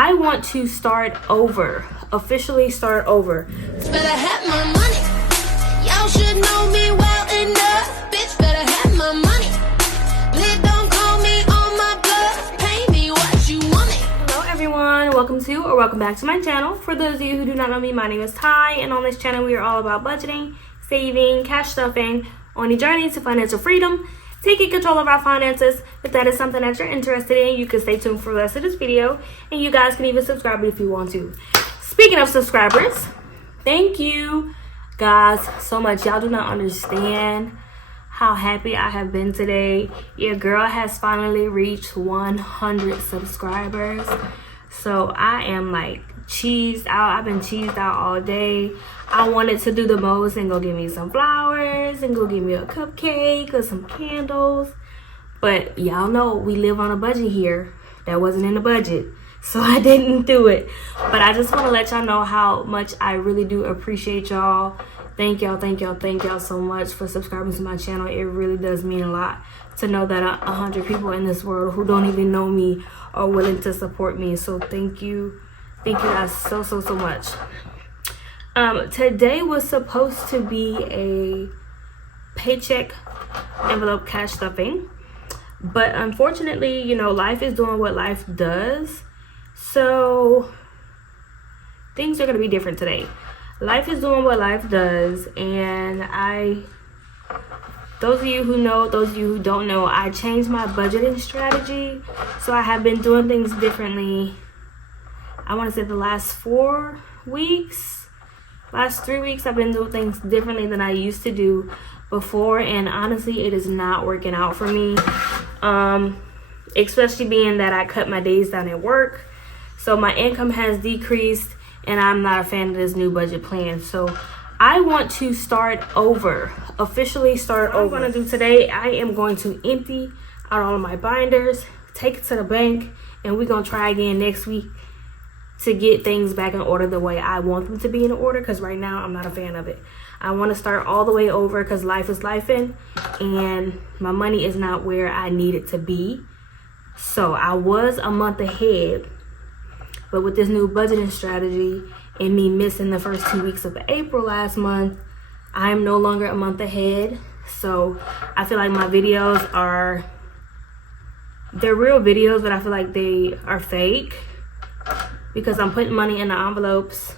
I want to start over, officially start over. Better have my money. Y'all should know me well enough. Bitch, better have my money. Please don't call me on my bluff. Pay me what you want it. Hello everyone, welcome back to my channel. For those of you who do not know me, my name is Ty, and on this channel we are all about budgeting, saving, cash stuffing, on a journey to financial freedom, taking control of our finances. If that is something that you're interested in, you can stay tuned for the rest of this video, and you guys can even subscribe if you want to. Speaking of subscribers, thank you guys so much. Y'all do not understand how happy I have been today. Your girl has finally reached 100 subscribers, so I am like cheesed out. I've been cheesed out all day. I wanted to do the most and go get me some flowers and go get me a cupcake or some candles, but y'all know we live on a budget here. That wasn't in the budget, so I didn't do it. But I just want to let y'all know how much I really do appreciate y'all. Thank y'all so much for subscribing to my channel. It really does mean a lot to know that 100 people in this world who don't even know me are willing to support me. So thank you guys so much. Today was supposed to be a paycheck envelope cash stuffing, but unfortunately, you know, life is doing what life does, so things are going to be different today. Life is doing what life does, and those of you who know, those of you who don't know, I changed my budgeting strategy, so I have been doing things differently. I want to say the last 3 weeks I've been doing things differently than I used to do before, and honestly it is not working out for me, especially being that I cut my days down at work, so my income has decreased, and I'm not a fan of this new budget plan. So I want to start over, officially start over. What I'm going to do today, I am going to empty out all of my binders, take it to the bank, and we're going to try again next week to get things back in order the way I want them to be in order, because right now I'm not a fan of it. I want to start all the way over because life is lifing and my money is not where I need it to be. So I was a month ahead, but with this new budgeting strategy and me missing the first 2 weeks of April last month, I am no longer a month ahead. So I feel like my videos they're real videos, but I feel like they are fake, because I'm putting money in the envelopes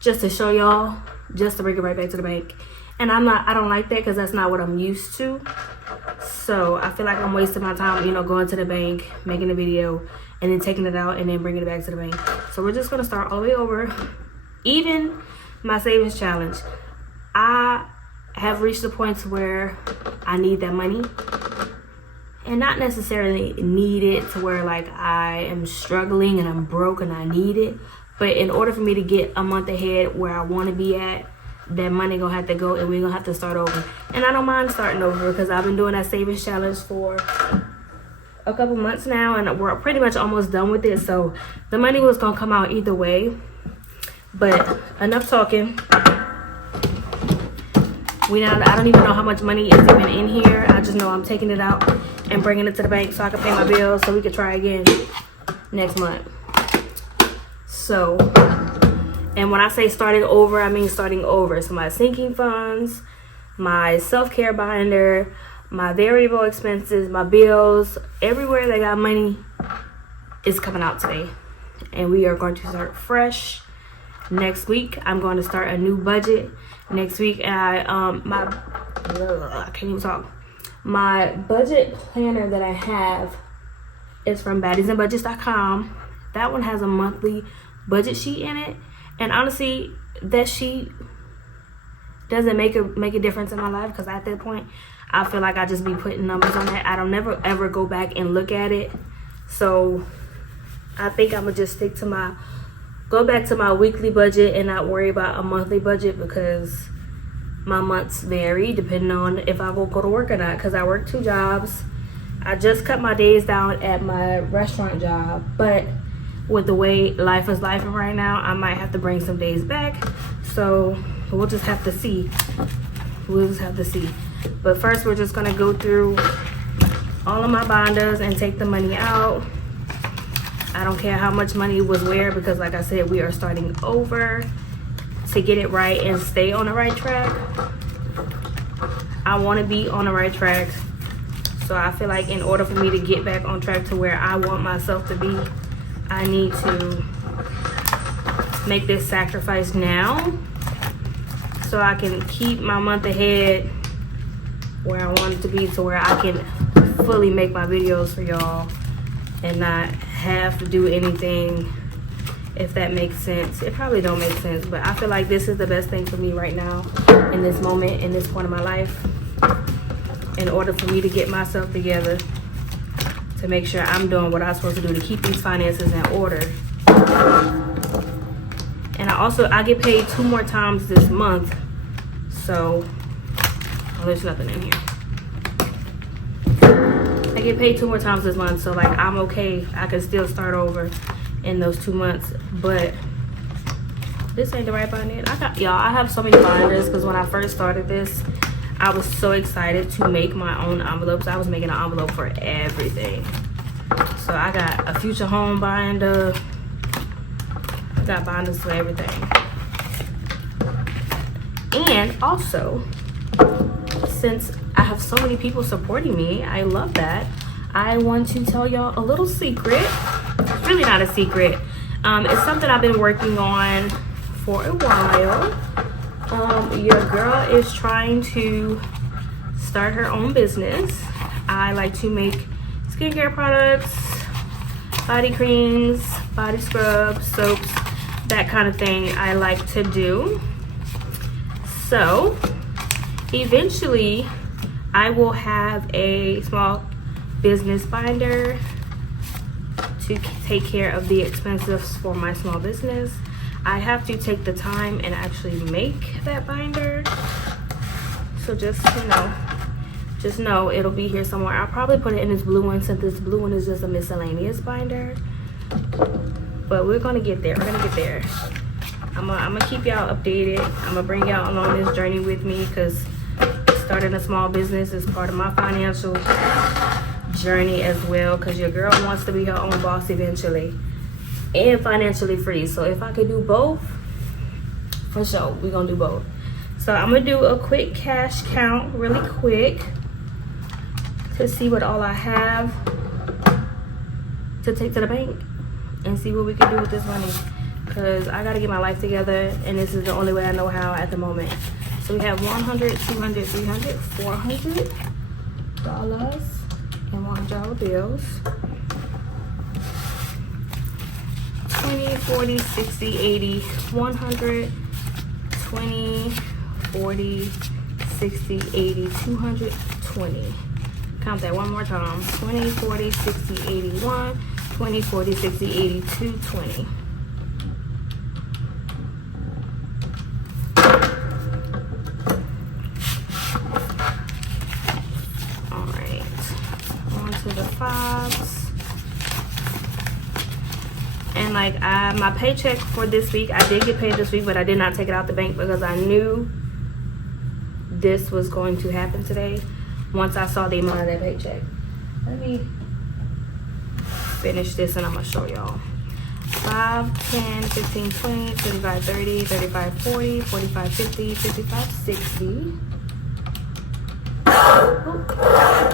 just to show y'all, just to bring it right back to the bank. And I don't like that, because that's not what I'm used to. So I feel like I'm wasting my time, you know, going to the bank, making a video, and then taking it out and then bringing it back to the bank. So we're just going to start all the way over. Even my savings challenge, I have reached the point where I need that money. And not necessarily need it to where like I am struggling and I'm broke and I need it, but in order for me to get a month ahead where I want to be at, that money gonna have to go, and we're gonna have to start over. And I don't mind starting over, because I've been doing that savings challenge for a couple months now, and we're pretty much almost done with it. So the money was gonna come out either way. But enough talking. I don't even know how much money is even in here. I just know I'm taking it out and bringing it to the bank so I can pay my bills, so we can try again next month. So, and when I say starting over, I mean starting over. So my sinking funds, my self-care binder, my variable expenses, my bills, everywhere that got money is coming out today. And we are going to start fresh next week. I'm going to start a new budget next week, and I can't even talk. My budget planner that I have is from baddiesandbudgets.com. That one has a monthly budget sheet in it, and honestly, that sheet doesn't make a difference in my life, because at that point, I feel like I just be putting numbers on that. I don't never ever go back and look at it. So I think I'm gonna just go back to my weekly budget and not worry about a monthly budget, because my months vary depending on if I will go to work or not, because I work 2 jobs. I just cut my days down at my restaurant job, but with the way life is life right now, I might have to bring some days back. So we'll just have to see. But first, we're just gonna go through all of my binders and take the money out. I don't care how much money was where, because like I said, we are starting over to get it right and stay on the right track. I want to be on the right track. So I feel like in order for me to get back on track to where I want myself to be, I need to make this sacrifice now so I can keep my month ahead where I want it to be, to where I can fully make my videos for y'all and not have to do anything, if that makes sense. It probably don't make sense, but I feel like this is the best thing for me right now, in this moment, in this point of my life, in order for me to get myself together, to make sure I'm doing what I'm supposed to do to keep these finances in order. And I get paid 2 more times this month, so there's nothing in here. I get paid 2 more times this month, so like I'm okay. I can still start over in those 2 months, but this ain't the right binder. I have so many binders, because when I first started this, I was so excited to make my own envelopes. I was making an envelope for everything. So I got a future home binder. I got binders for everything. And also, since I have so many people supporting me, I love that, I want to tell y'all a little secret. It's really not a secret. It's something I've been working on for a while. Your girl is trying to start her own business. I like to make skincare products, body creams, body scrubs, soaps, that kind of thing I like to do. So eventually I will have a small business binder to take care of the expenses for my small business. I have to take the time and actually make that binder. So just know it'll be here somewhere. I'll probably put it in this blue one, since this blue one is just a miscellaneous binder. But we're gonna get there. We're gonna get there. I'm gonna keep y'all updated. I'm gonna bring y'all along this journey with me, because starting a small business is part of my financial journey as well, because your girl wants to be her own boss eventually and financially free. So if I could do both, for sure, we're gonna do both. So I'm gonna do a quick cash count really quick to see what all I have to take to the bank and see what we can do with this money, because I gotta get my life together, and this is the only way I know how at the moment. So we have 100, 200, 300, $400 and $100 bills. 20, 40, 60, 80, 100, 20, 40, 60, 80, 220. Count that one more time. 20, 40, 60, 81, 20, 40, 60, 80, 220. The fives. And like my paycheck for this week, I did get paid this week, but I did not take it out the bank because I knew this was going to happen today once I saw the amount of that paycheck. Let me finish this and I'm gonna show y'all. 5, 10, 15, 20, 25, 30, 35, 40, 45, 50, 55, 60. Oh.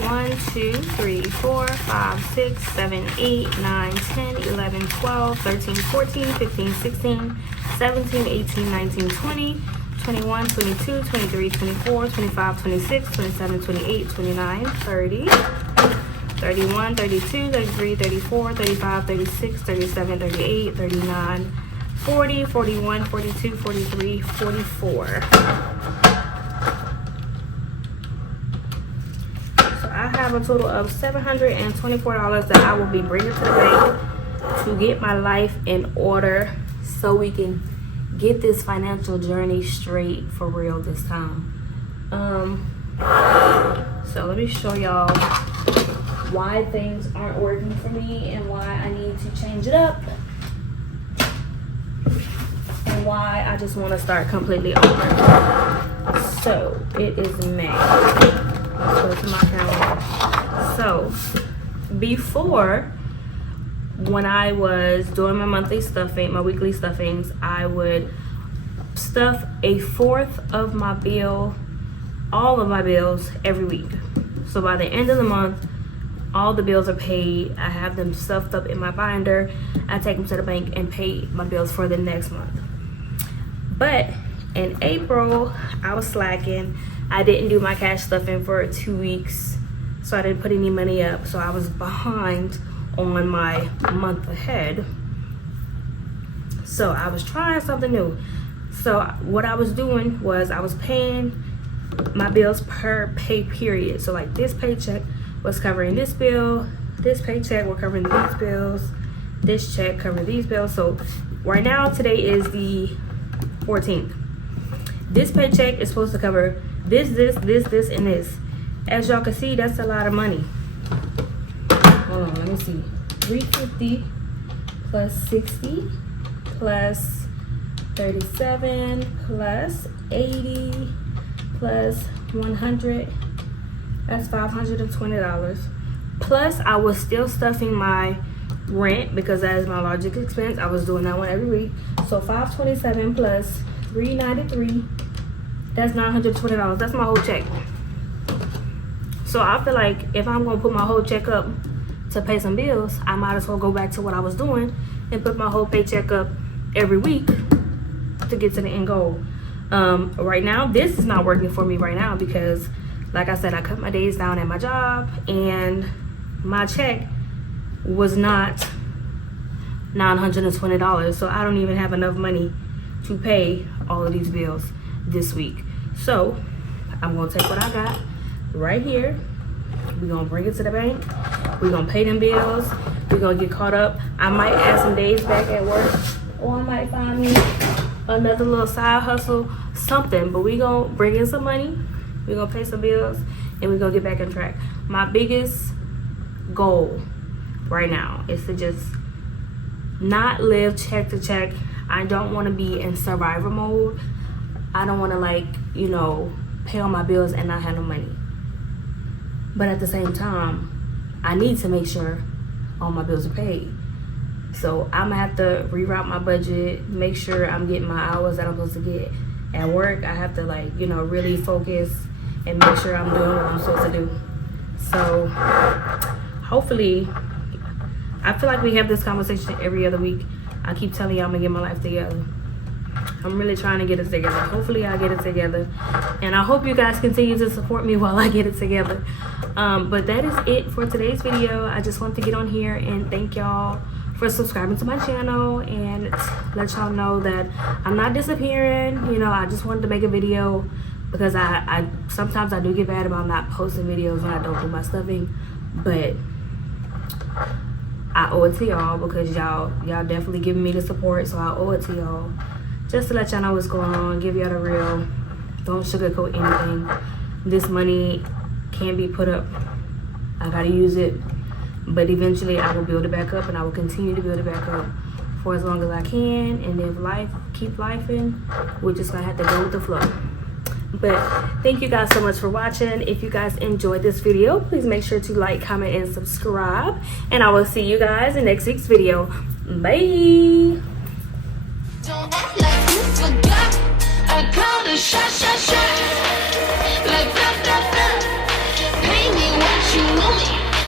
One, 2, 3, 4, 5, 6, 7, 8, 9, 10, 11, 12, 13, 14, 15, 16, 17, 18, 19, 20, 21, 22, 23, 24, 25, 26, 27, 28, 29, 30, 31, 32, 33, 34, 35, 36, 37, 38, 39, 40, 41, 42, 43, 44. So I have a total of $724 that I will be bringing to the bank to get my life in order so we can get this financial journey straight for real this time. So let me show y'all why things aren't working for me and why I need to change it up and why I just want to start completely over. So it is May. Let's go to my calendar. So before, when I was doing my monthly stuffing, my weekly stuffings, I would stuff a fourth of my bill, all of my bills every week. So by the end of the month, all the bills are paid. I have them stuffed up in my binder. I take them to the bank and pay my bills for the next month. But in April, I was slacking. I didn't do my cash stuffing for 2 weeks, so I didn't put any money up. So I was behind on my month ahead. So I was trying something new. So what I was doing was I was paying my bills per pay period. So like this paycheck was covering this bill, this paycheck was covering these bills, this check covered these bills. So right now, today is the 14th. This paycheck is supposed to cover this, and this. As y'all can see, that's a lot of money. Hold on, let me see. 350 plus 60 plus 37 plus 80 plus 100. That's $520. Plus, I was still stuffing my rent because that is my largest expense. I was doing that one every week. So $527 plus $393. That's $920. That's my whole check. So I feel like if I'm gonna put my whole check up to pay some bills, I might as well go back to what I was doing and put my whole paycheck up every week to get to the end goal. Right now, this is not working for me right now because, like I said, I cut my days down at my job and my check was not $920. So I don't even have enough money to pay all of these bills this week. So I'm gonna take what I got right here. We're gonna bring it to the bank. We're gonna pay them bills. We're gonna get caught up. I might add some days back at work, or I might find me another little side hustle, something. But we gonna bring in some money. We're gonna pay some bills, and we're gonna get back on track. My biggest goal right now is to just not live check to check. I don't want to be in survivor mode. I don't want to, like, you know, pay all my bills and not have no money. But at the same time, I need to make sure all my bills are paid. So I'm gonna have to reroute my budget, make sure I'm getting my hours that I'm supposed to get at work. I have to, like, you know, really focus and make sure I'm doing what I'm supposed to do. So hopefully, I feel like we have this conversation every other week. I keep telling y'all I'm gonna get my life together. I'm really trying to get it together. Hopefully I get it together. And I hope you guys continue to support me while I get it together. But that is it for today's video. I just wanted to get on here and thank y'all for subscribing to my channel and let y'all know that I'm not disappearing. You know, I just wanted to make a video because I sometimes I do get bad about not posting videos when I don't do my stuffing. But I owe it to y'all because y'all definitely giving me the support, so I owe it to y'all. Just to let y'all know what's going on, give y'all the real. Don't sugarcoat anything. This money can be put up. I gotta use it. But eventually I will build it back up, and I will continue to build it back up for as long as I can. And if life keep lifing, we're just gonna have to go with the flow. But thank you guys so much for watching. If you guys enjoyed this video, please make sure to like, comment, and subscribe. And I will see you guys in next week's video. Bye. Don't act like you forgot. I called a shot.